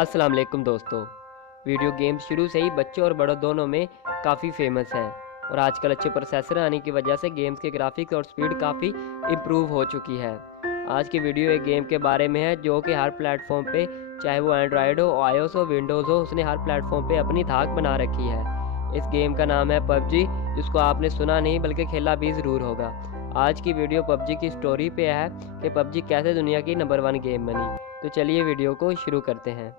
अस्सलाम वालेकुम दोस्तों। वीडियो गेम शुरू से ही बच्चों और बड़ों दोनों में काफ़ी फेमस हैं और आजकल अच्छे प्रोसेसर आने की वजह से गेम्स के ग्राफिक्स और स्पीड काफ़ी इम्प्रूव हो चुकी है। आज की वीडियो एक गेम के बारे में है जो कि हर प्लेटफॉर्म पे, चाहे वो एंड्रॉयड हो, आईओएस हो, विंडोज़ हो, उसने हर प्लेटफॉर्म पे अपनी धाक बना रखी है। इस गेम का नाम है पबजी, जिसको आपने सुना नहीं बल्कि खेला भी ज़रूर होगा। आज की वीडियो पबजी की स्टोरी पे है कि पबजी कैसे दुनिया की नंबर 1 गेम बनी। तो चलिए वीडियो को शुरू करते हैं।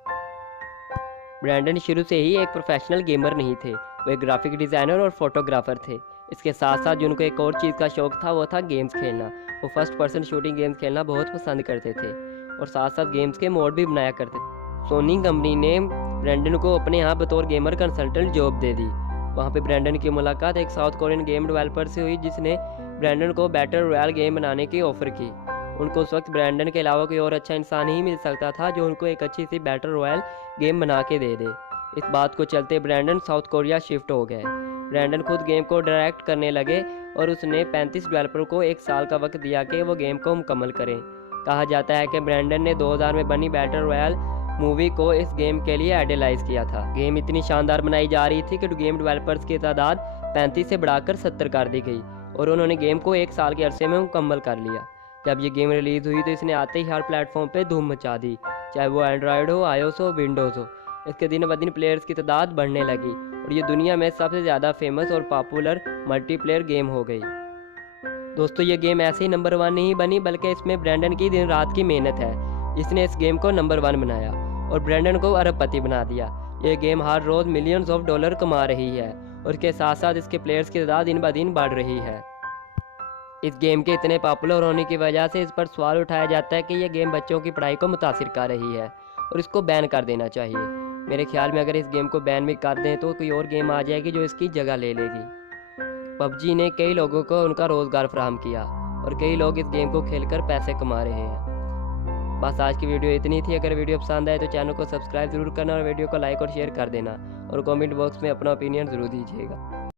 ब्रैंडन शुरू से ही एक प्रोफेशनल गेमर नहीं थे, वो एक ग्राफिक डिज़ाइनर और फोटोग्राफर थे। इसके साथ साथ जिनको एक और चीज़ का शौक था वो था गेम्स खेलना। वो फर्स्ट पर्सन शूटिंग गेम्स खेलना बहुत पसंद करते थे और साथ साथ गेम्स के मोड भी बनाया करते थे। सोनी कंपनी ने ब्रैंडन को अपने यहाँ बतौर गेमर कंसल्टेंट जॉब दे दी। वहाँ पे ब्रैंडन की मुलाकात एक साउथ कोरियन गेम डेवलपर से हुई जिसने ब्रैंडन को बैटल रॉयल गेम बनाने की ऑफ़र की। उनको उस वक्त ब्रैंडन के अलावा कोई और अच्छा इंसान ही मिल सकता था जो उनको एक अच्छी सी बैटल रॉयल गेम बना के दे दे। इस बात को चलते ब्रैंडन साउथ कोरिया शिफ्ट हो गए। ब्रैंडन खुद गेम को डायरेक्ट करने लगे और उसने 35 डेवलपर को 1 साल का वक्त दिया कि वो गेम को मुकम्मल करें। कहा जाता है कि ब्रैंडन ने 2000 में बनी बैटल रॉयल मूवी को इस गेम के लिए आइडलाइज किया था। गेम इतनी शानदार बनाई जा रही थी कि गेम डेवलपर्स की तादाद 35 से बढ़ाकर 70 कर दी गई और उन्होंने गेम को 1 साल के अरसे में मुकम्मल कर लिया। जब ये गेम रिलीज़ हुई तो इसने आते ही हर प्लेटफॉर्म पे धूम मचा दी, चाहे वो एंड्रॉयड हो, आईओएस हो, विंडोज़ हो। इसके दिन ब दिन प्लेयर्स की तादाद बढ़ने लगी और ये दुनिया में सबसे ज़्यादा फेमस और पॉपुलर मल्टीप्लेयर गेम हो गई। दोस्तों, ये गेम ऐसे ही नंबर 1 नहीं बनी बल्कि इसमें ब्रैंडन की दिन रात की मेहनत है जिसने इस गेम को नंबर 1 बनाया और ब्रैंडन को अरबपति बना दिया। ये गेम हर रोज़ मिलियंस ऑफ डॉलर कमा रही है और इसके साथ साथ इसके प्लेयर्स की तादाद दिन ब दिन बढ़ रही है। इस गेम के इतने पॉपुलर होने की वजह से इस पर सवाल उठाया जाता है कि यह गेम बच्चों की पढ़ाई को मुतासिर कर रही है और इसको बैन कर देना चाहिए। मेरे ख्याल में अगर इस गेम को बैन भी कर दें तो कोई और गेम आ जाएगी जो इसकी जगह ले लेगी। पबजी ने कई लोगों को उनका रोज़गार फराहम किया और कई लोग इस गेम को खेलकर पैसे कमा रहे हैं। बस आज की वीडियो इतनी थी। अगर वीडियो पसंद आए तो चैनल को सब्सक्राइब ज़रूर करना और वीडियो को लाइक और शेयर कर देना और कमेंट बॉक्स में अपना ओपिनियन ज़रूर दीजिएगा।